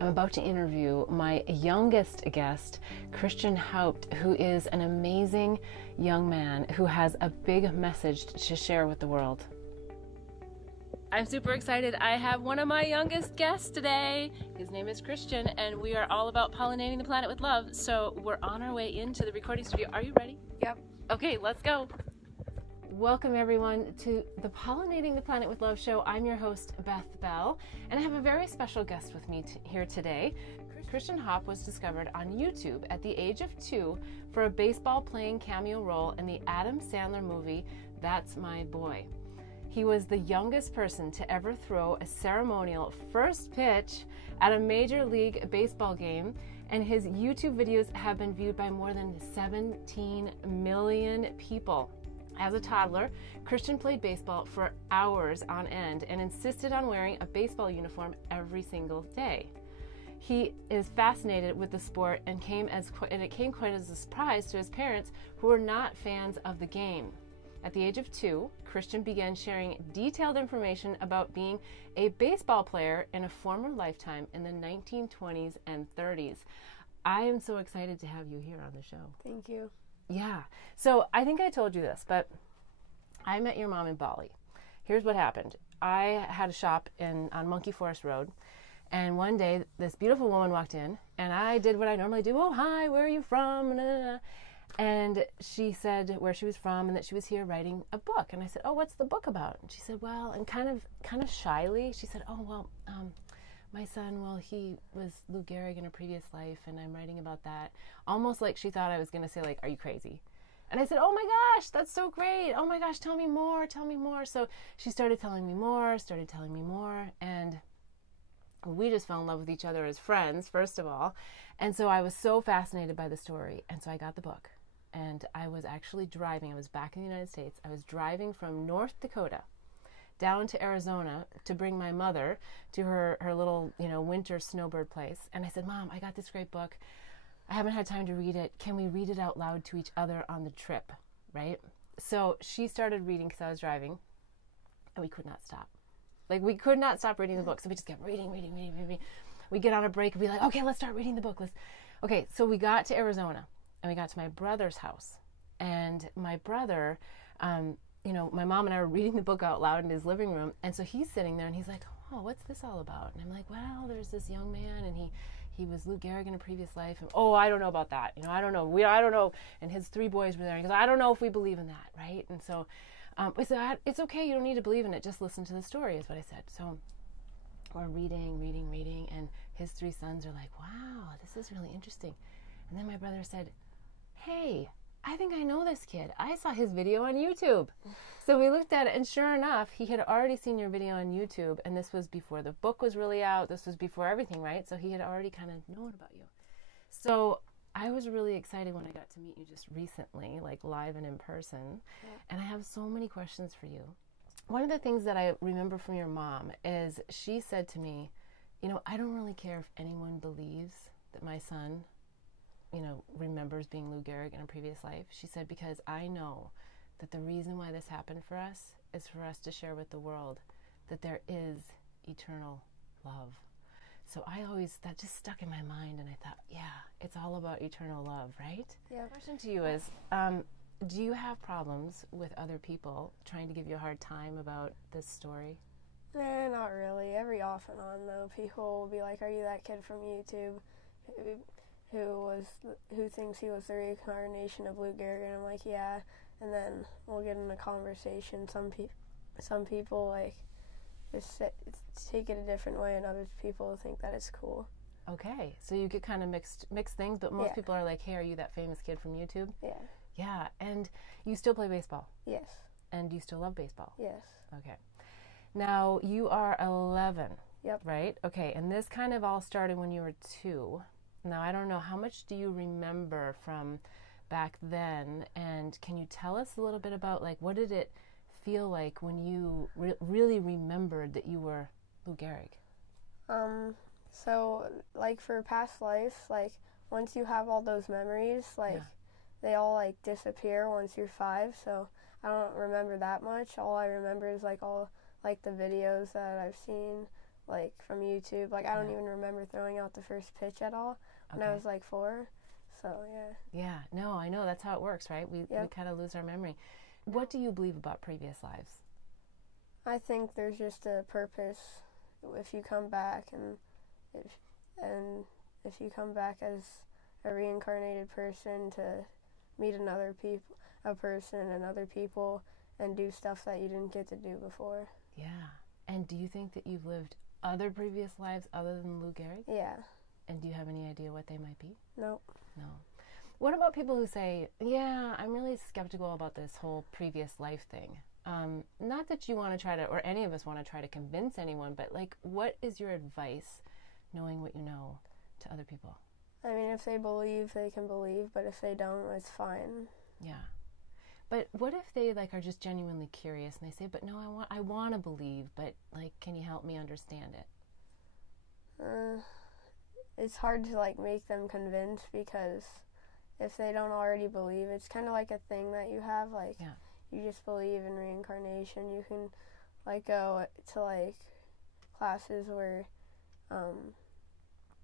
I'm about to interview my youngest guest, Christian Haupt, who is an amazing young man who has a big message to share with the world. I'm super excited. I have one of my youngest guests today. His name is Christian, and we are all about pollinating the planet with love. So we're on our way into the recording studio. Are you ready? Yep. Okay, let's go. Welcome everyone to the Pollinating the Planet with Love show. I'm your host, Beth Bell, and I have a very special guest with me here today. Christian Haupt was discovered on YouTube at the age of 2 for a baseball playing cameo role in the Adam Sandler movie, That's My Boy. He was the youngest person to ever throw a ceremonial first pitch at a Major League Baseball game, and his YouTube videos have been viewed by more than 17 million people. As a toddler, Christian played baseball for hours on end and insisted on wearing a baseball uniform every single day. He is fascinated with the sport and it came quite as a surprise to his parents, who were not fans of the game. At the age of 2, Christian began sharing detailed information about being a baseball player in a former lifetime in the 1920s and 30s. I am so excited to have you here on the show. Thank you. Yeah. So I think I told you this, but I met your mom in Bali. Here's what happened. I had a shop on Monkey Forest Road, and one day this beautiful woman walked in, and I did what I normally do. Oh, hi, where are you from? And she said where she was from and that she was here writing a book. And I said, oh, what's the book about? And she said, well, and kind of shyly, she said, oh, well, my son, well, he was Lou Gehrig in a previous life, and I'm writing about that. Almost like she thought I was going to say, like, are you crazy? And I said, oh my gosh, that's so great. Oh my gosh, tell me more. So she started telling me more, and we just fell in love with each other as friends, first of all. And so I was so fascinated by the story, and so I got the book. And I was actually driving. I was back in the United States. I was driving from North Dakota down to Arizona to bring my mother to her little, winter snowbird place. And I said, Mom, I got this great book. I haven't had time to read it. Can we read it out loud to each other on the trip, right? So she started reading because I was driving, and we could not stop. Like, we could not stop reading the book. So we just kept reading. We get on a break and be like, okay, let's start reading the book. Okay, so we got to Arizona, and we got to my brother's house. And my brother, my mom and I were reading the book out loud in his living room. And so he's sitting there and he's like, oh, what's this all about? And I'm like, well, there's this young man and he was Lou Gehrig in a previous life. And, oh, I don't know about that. I don't know. I don't know. And his 3 boys were there. And he goes, I don't know if we believe in that, right? And so I said, it's okay. You don't need to believe in it. Just listen to the story is what I said. So we're reading. And his 3 sons are like, wow, this is really interesting. And then my brother said, hey, I think I know this kid. I saw his video on YouTube. So we looked at it, and sure enough, he had already seen your video on YouTube, and this was before the book was really out. This was before everything, right? So he had already kind of known about you. So I was really excited when I got to meet you just recently, like live and in person, and I have so many questions for you. One of the things that I remember from your mom is she said to me, I don't really care if anyone believes that my son remembers being Lou Gehrig in a previous life. She said, because I know that the reason why this happened for us is for us to share with the world that there is eternal love. So that just stuck in my mind, and I thought, yeah, it's all about eternal love, right? Yeah. The question to you is, do you have problems with other people trying to give you a hard time about this story? Not really. Every off and on, though, people will be like, are you that kid from YouTube who thinks he was the reincarnation of Lou Gehrig? And I'm like, yeah. And then we'll get in a conversation. Some people like just take it a different way, and other people think that it's cool. Okay, so you get kind of mixed things, but most people are like, hey, are you that famous kid from YouTube? Yeah. Yeah, and you still play baseball? Yes. And you still love baseball? Yes. Okay. Now, you are 11. Yep. Right? Okay, and this kind of all started when you were 2. Now, I don't know, how much do you remember from back then, and can you tell us a little bit about, like, what did it feel like when you really remembered that you were Lou Gehrig? So, like, for past life, like, once you have all those memories, like, they all, like, disappear once you're 5, so I don't remember that much. All I remember is, like, all, like, the videos that I've seen like from YouTube. Like I don't Yeah. even remember throwing out the first pitch at all when I Okay. was like 4. So yeah. Yeah, no, I know that's how it works, right? We kind of lose our memory. What do you believe about previous lives? I think there's just a purpose if you come back, and if you come back as a reincarnated person to meet a person and other people and do stuff that you didn't get to do before. Yeah. And do you think that you've lived other previous lives other than Lou Gehrig? Yeah. And do you have any idea what they might be? Nope. No. What about people who say, yeah, I'm really skeptical about this whole previous life thing? Not that you want to try to, or any of us want to try to convince anyone, but like, what is your advice, knowing what you know, to other people? I mean, if they believe, they can believe, but if they don't, it's fine. Yeah. But what if they like are just genuinely curious and they say, but no, I want to believe, but like, can you help me understand it? It's hard to like make them convinced, because if they don't already believe, it's kind of like a thing that you have, like you just believe in reincarnation. You can like go to like classes where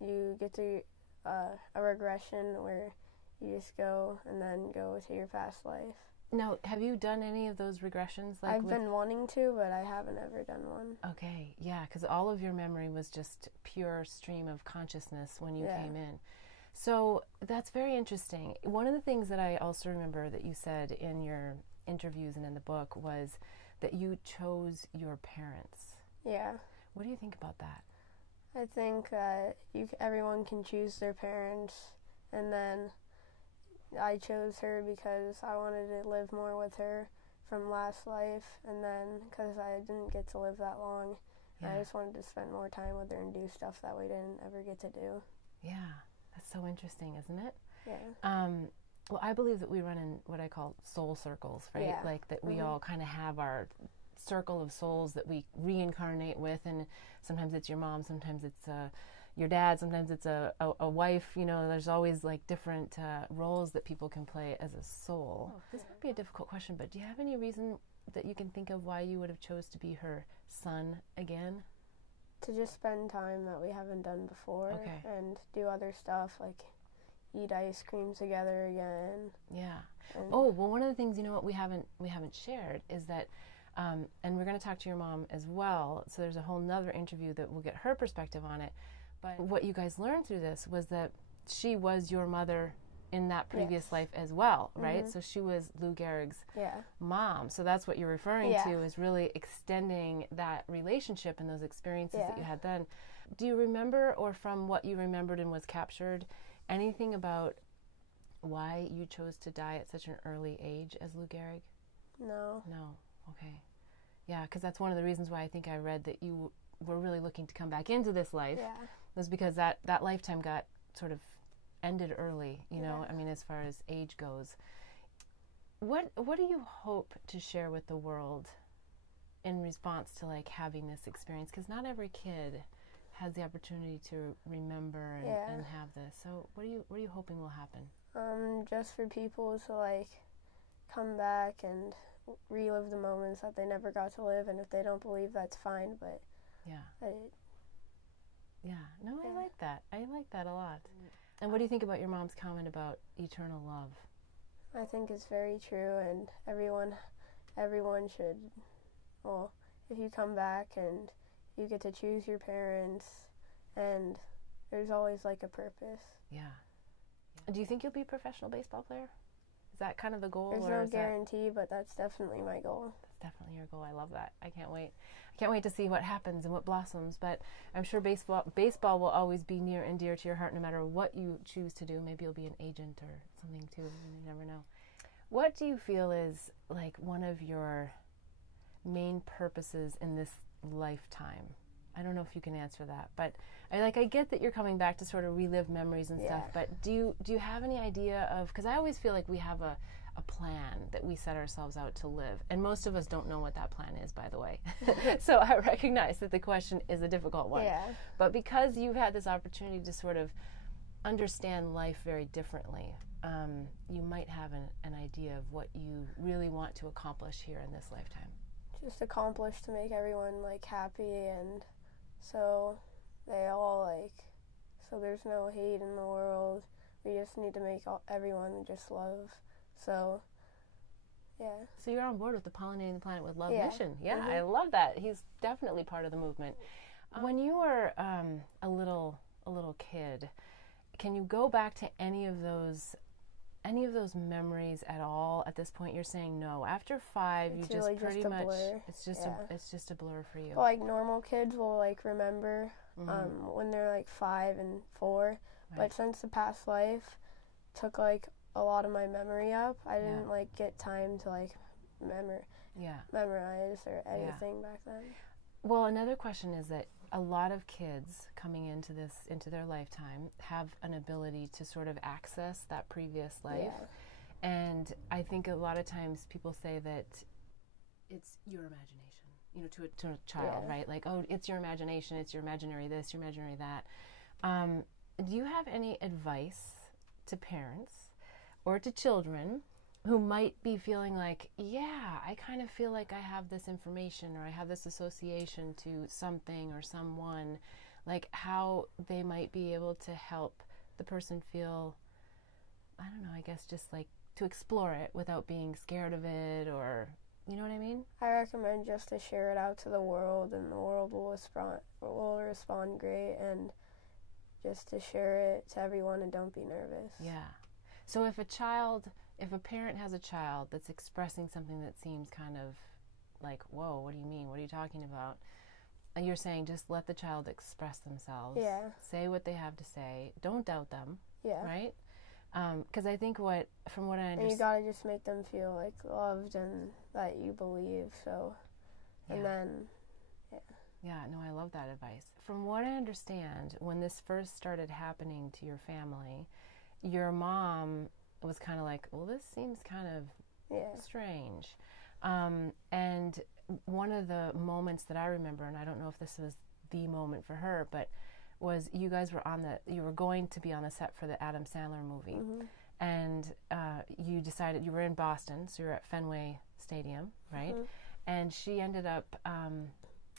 you get to a regression where you just go and then go to your past life. Now, have you done any of those regressions? Like I've been wanting to, but I haven't ever done one. Okay, yeah, because all of your memory was just pure stream of consciousness when you came in. So that's very interesting. One of the things that I also remember that you said in your interviews and in the book was that you chose your parents. Yeah. What do you think about that? I think that everyone can choose their parents, and then I chose her because I wanted to live more with her from last life, and then because I didn't get to live that long, I just wanted to spend more time with her and do stuff that we didn't ever get to do. Yeah, that's so interesting, isn't it? Yeah. Well, I believe that we run in what I call soul circles, right? Yeah. Like that we all kind of have our circle of souls that we reincarnate with, and sometimes it's your mom, sometimes it's your dad, sometimes it's a wife. You know, there's always like different roles that people can play as a soul. Oh, this might be a difficult question, but do you have any reason that you can think of why you would have chose to be her son again? To just spend time that we haven't done before, and do other stuff like eat ice cream together again. Yeah. Oh, well, one of the things, you know what, we haven't shared is that and we're going to talk to your mom as well, so there's a whole nother interview that will get her perspective on it. But what you guys learned through this was that she was your mother in that previous life as well, right? So she was Lou Gehrig's mom. So that's what you're referring to, is really extending that relationship and those experiences that you had then. Do you remember, or from what you remembered and was captured, anything about why you chose to die at such an early age as Lou Gehrig? No. No. Okay. Yeah, because that's one of the reasons why I think I read that you were really looking to come back into this life. Yeah. Was because that lifetime got sort of ended early, you know, I mean, as far as age goes. What do you hope to share with the world in response to like having this experience? Because not every kid has the opportunity to remember and have this. So what are you hoping will happen? Just for people to like come back and relive the moments that they never got to live, and if they don't believe, that's fine, but I like that. I like that a lot. And what do you think about your mom's comment about eternal love? I think it's very true, and everyone should, well, if you come back and you get to choose your parents, and there's always like a purpose. Yeah. Do you think you'll be a professional baseball player? Is that kind of the goal? There's no guarantee, but that's definitely my goal. That's definitely your goal. I love that. I can't wait. I can't wait to see what happens and what blossoms. But I'm sure baseball will always be near and dear to your heart, no matter what you choose to do. Maybe you'll be an agent or something too. You never know. What do you feel is like one of your main purposes in this lifetime? I don't know if you can answer that, but I get that you're coming back to sort of relive memories and stuff, but do you have any idea of, because I always feel like we have a plan that we set ourselves out to live, and most of us don't know what that plan is, by the way. So I recognize that the question is a difficult one. Yeah. But because you've had this opportunity to sort of understand life very differently, you might have an idea of what you really want to accomplish here in this lifetime. Just accomplish to make everyone like happy and so they all so there's no hate in the world. We just need to make everyone just love. So, yeah. So you're on board with the Pollinating the Planet with Love mission. Yeah, Mm-hmm. I love that. He's definitely part of the movement. When you were a little kid, can you go back to any of those memories at all? At this point, you're saying no. After 5, It's you just really pretty just a much blur. it's just a blur for you. Well, normal kids will remember when they're 5 and 4, Right. but since the past life took a lot of my memory up, I didn't get time to memorize or anything back then. Well, another question is that a lot of kids coming into their lifetime have an ability to sort of access that previous life. Yeah. And I think a lot of times people say that it's your imagination, to a child, right? Like, oh, it's your imagination, it's your imaginary this, your imaginary that. Do you have any advice to parents or to children who might be feeling like, yeah, I kind of feel like I have this information or I have this association to something or someone, like how they might be able to help the person feel, I don't know, I guess just to explore it without being scared of it, or, you know what I mean? I recommend just to share it out to the world, and the world will respond great, and just to share it to everyone and don't be nervous. Yeah. So if a parent has a child that's expressing something that seems kind of like, whoa, what do you mean? What are you talking about? You're saying just let the child express themselves. Yeah. Say what they have to say. Don't doubt them. Yeah. Right? Because I think from what I understand... And you gotta just make them feel loved and that you believe, so... And then, Yeah, no, I love that advice. From what I understand, when this first started happening to your family, your mom was kind of like, well, this seems kind of strange. And one of the moments that I remember, and I don't know if this was the moment for her, but was you guys were you were going to be on the set for the Adam Sandler movie. Mm-hmm. And you decided, you were in Boston, so you're at Fenway Stadium, right? Mm-hmm. And she ended up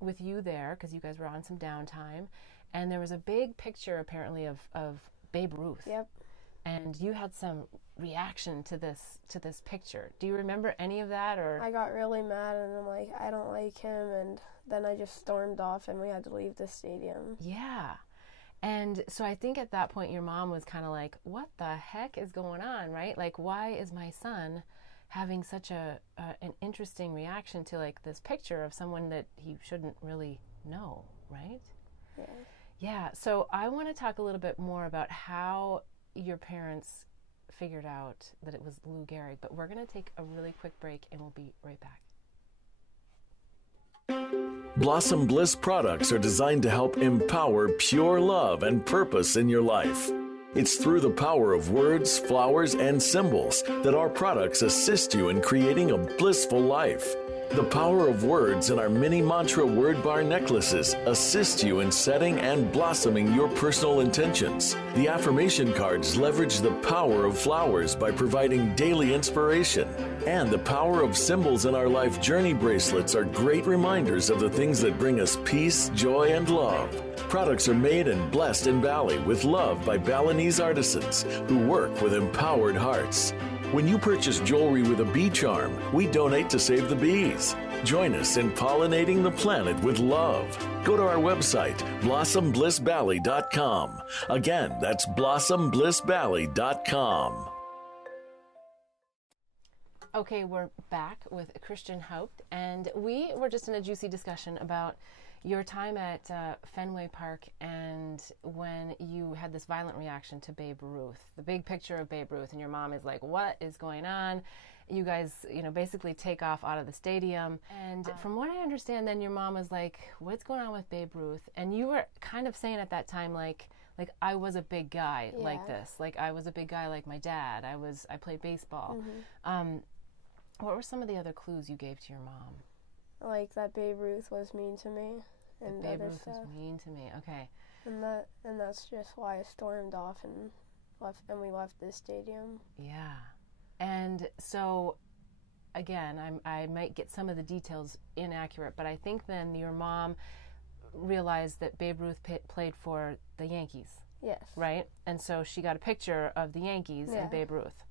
with you there because you guys were on some downtime. And there was a big picture apparently of Babe Ruth. Yep. And you had some reaction to this picture. Do you remember any of that? Or I got really mad and I'm like, I don't like him, and then I just stormed off and we had to leave the stadium. Yeah. And so I think at that point your mom was kind of like, what the heck is going on, right? Like, why is my son having such an interesting reaction to this picture of someone that he shouldn't really know, right? Yeah. Yeah. So I want to talk a little bit more about how your parents figured out that it was Lou Gehrig, but we're going to take a really quick break and we'll be right back. Blossom Bliss products are designed to help empower pure love and purpose in your life. It's through the power of words, flowers, and symbols that our products assist you in creating a blissful life. The power of words in our mini mantra word bar necklaces assist you in setting and blossoming your personal intentions. The affirmation cards leverage the power of flowers by providing daily inspiration. And the power of symbols in our life journey bracelets are great reminders of the things that bring us peace, joy, and love. Products are made and blessed in Bali with love by Balinese artisans who work with empowered hearts. When you purchase jewelry with a bee charm, we donate to save the bees. Join us in pollinating the planet with love. Go to our website, blossomblissbali.com. Again, that's blossomblissbali.com. Okay, we're back with Christian Haupt, and we were just in a juicy discussion about your time at Fenway Park and when you had this violent reaction to Babe Ruth, the big picture of Babe Ruth, and your mom is like, what is going on? You guys, basically take off out of the stadium. And from what I understand, then your mom was like, what's going on with Babe Ruth? And you were kind of saying at that time, like I was a big guy like this. Like I was a big guy like my dad. I played baseball. Mm-hmm. What were some of the other clues you gave to your mom? Like that Babe Ruth was mean to me, and Babe other Ruth stuff. was mean to me. Okay. And that's just why I stormed off and we left the stadium. Yeah. And so, again, I might get some of the details inaccurate, but I think then your mom realized that Babe Ruth played for the Yankees, Yes. right? And so she got a picture of the Yankees and Babe Ruth.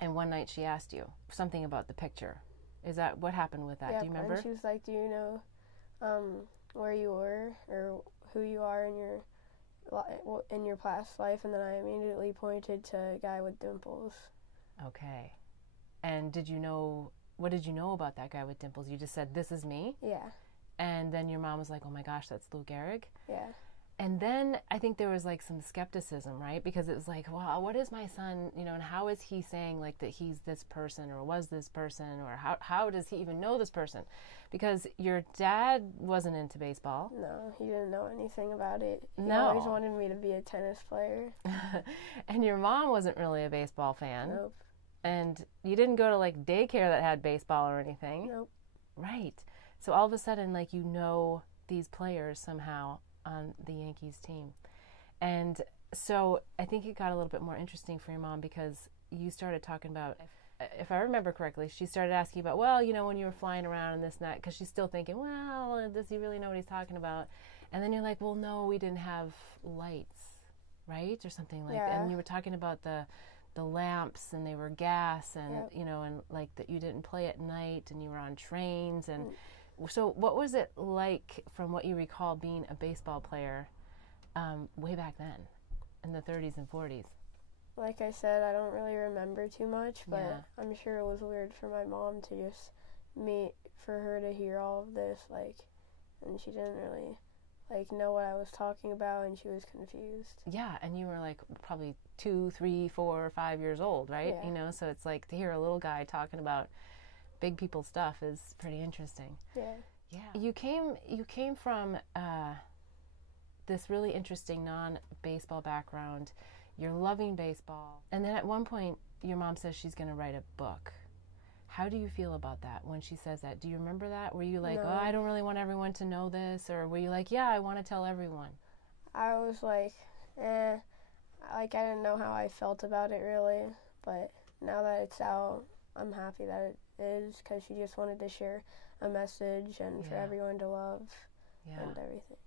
And one night she asked you something about the picture. Is that what happened with that? Yep. Do you remember? And she was like, do you know where you were or who you are in your past life? And then I immediately pointed to a guy with dimples. Okay. And what did you know about that guy with dimples? You just said, this is me? Yeah. And then your mom was like, oh my gosh, that's Lou Gehrig? Yeah. And then I think there was like some skepticism, right? Because it was like, wow, what is my son, and how is he saying like that he's this person or was this person, or how does he even know this person? Because your dad wasn't into baseball. No, he didn't know anything about it. He No. always wanted me to be a tennis player. And your mom wasn't really a baseball fan. Nope. And you didn't go to like daycare that had baseball or anything. Nope. Right. So all of a sudden, like, these players somehow on the Yankees team. And so I think it got a little bit more interesting for your mom because you started talking about, if I remember correctly, she started asking about, well, when you were flying around and this and that, because she's still thinking, well, does he really know what he's talking about? And then you're like, well, no, we didn't have lights, right? Or something like that. And you were talking about the lamps, and they were gas, and, and like that you didn't play at night, and you were on trains. And so what was it like, from what you recall, being a baseball player way back then in the 30s and 40s? Like I said, I don't really remember too much, but I'm sure it was weird for my mom to just for her to hear all of this, like, and she didn't really like know what I was talking about, and she was confused. Yeah, and you were like probably 2, 3, 4, 5 years old, right? Yeah. So it's like to hear a little guy talking about big people stuff is pretty interesting. Yeah. You came from this really interesting non-baseball background. You're loving baseball. And then at one point, your mom says she's going to write a book. How do you feel about that when she says that? Do you remember that? Were you like, No. oh, I don't really want everyone to know this? Or were you like, yeah, I want to tell everyone? I was like, like I didn't know how I felt about it really, but now that it's out, I'm happy that it is, because she just wanted to share a message and for everyone to love and everything.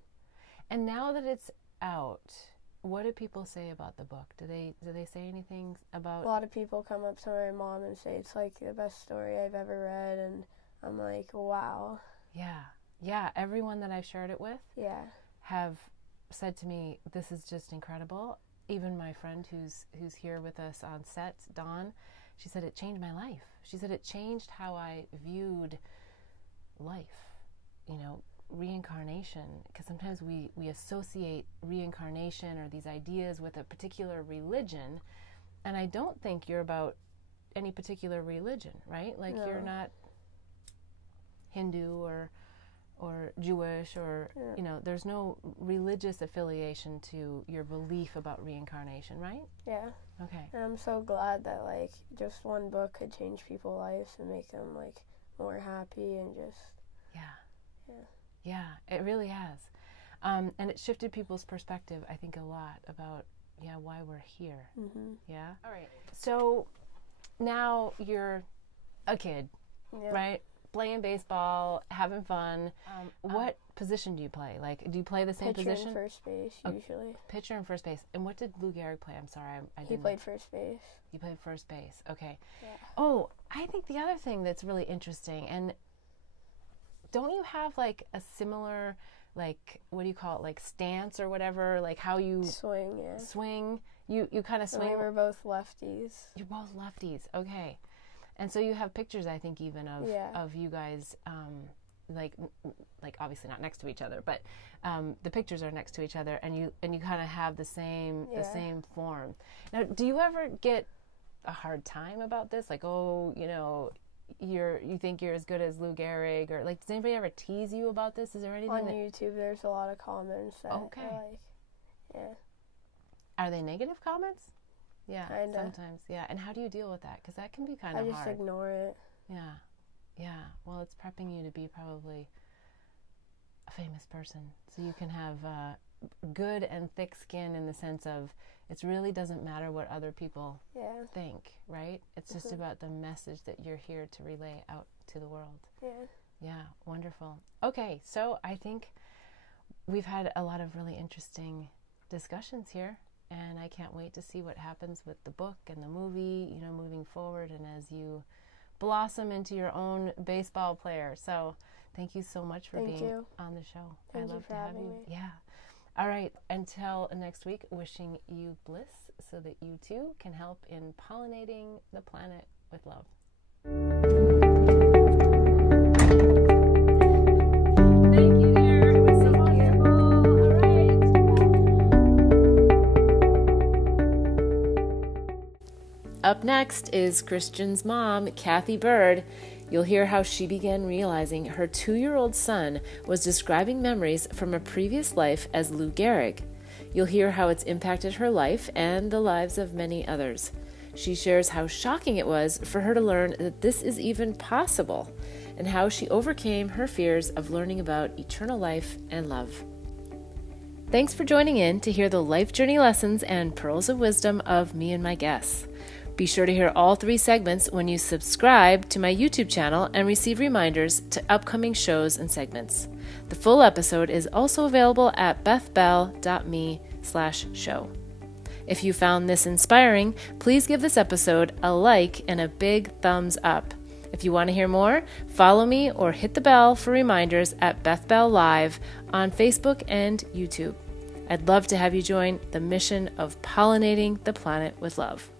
And now that it's out, what do people say about the book? Do they say anything about? A lot of people come up to my mom and say it's like the best story I've ever read, and I'm like, wow. Yeah. Everyone that I've shared it with, have said to me, this is just incredible. Even my friend who's here with us on set, Dawn, she said it changed my life. She said it changed how I viewed life. Reincarnation, because sometimes we associate reincarnation or these ideas with a particular religion, and I don't think you're about any particular religion, right? Like, no. You're not Hindu or Jewish or there's no religious affiliation to your belief about reincarnation, right? Yeah. Okay. And I'm so glad that like just one book could change people's lives and make them like more happy and just Yeah, it really has. And it shifted people's perspective, I think, a lot about, why we're here. Mm-hmm. Yeah? All right. So now you're a kid, right? Playing baseball, having fun. What position do you play? Like, do you play the same pitcher position? and first base, usually. Pitcher and first base. And what did Lou Gehrig play? I'm sorry, I didn't. He played first base. You played first base. Okay. Yeah. Oh, I think the other thing that's really interesting, and don't you have like a similar, like, what do you call it, like stance or whatever, like how you swing? Yeah. Swing. You kind of swing. We were both lefties. You're both lefties. Okay. And so you have pictures, I think, even of you guys, like obviously not next to each other, but the pictures are next to each other, and you kind of have the same form. Now, do you ever get a hard time about this? Like, oh, you think you're as good as Lou Gehrig, or like, does anybody ever tease you about this? Is there anything on YouTube? There's a lot of comments that are like, Are they negative comments? Yeah, kinda. Sometimes. Yeah, and how do you deal with that? Because that can be kind of hard. I just ignore it. Yeah. Well, it's prepping you to be probably a famous person, so you can have good and thick skin in the sense of it really doesn't matter what other people think, right? It's just about the message that you're here to relay out to the world. Yeah. Yeah, wonderful. Okay, so I think we've had a lot of really interesting discussions here, and I can't wait to see what happens with the book and the movie, you know, moving forward, and as you blossom into your own baseball player. So thank you so much for being on the show. Thank you for having me. Yeah. All right. Until next week, wishing you bliss so that you too can help in pollinating the planet with love. Thank you, dear. It was so wonderful. All right. Up next is Christian's mom, Cathy Byrd. You'll hear how she began realizing her 2-year-old son was describing memories from a previous life as Lou Gehrig. You'll hear how it's impacted her life and the lives of many others. She shares how shocking it was for her to learn that this is even possible, and how she overcame her fears of learning about eternal life and love. Thanks for joining in to hear the life journey lessons and pearls of wisdom of me and my guests. Be sure to hear all 3 segments when you subscribe to my YouTube channel and receive reminders to upcoming shows and segments. The full episode is also available at bethbell.me/show. If you found this inspiring, please give this episode a like and a big thumbs up. If you want to hear more, follow me or hit the bell for reminders at Beth Bell Live on Facebook and YouTube. I'd love to have you join the mission of pollinating the planet with love.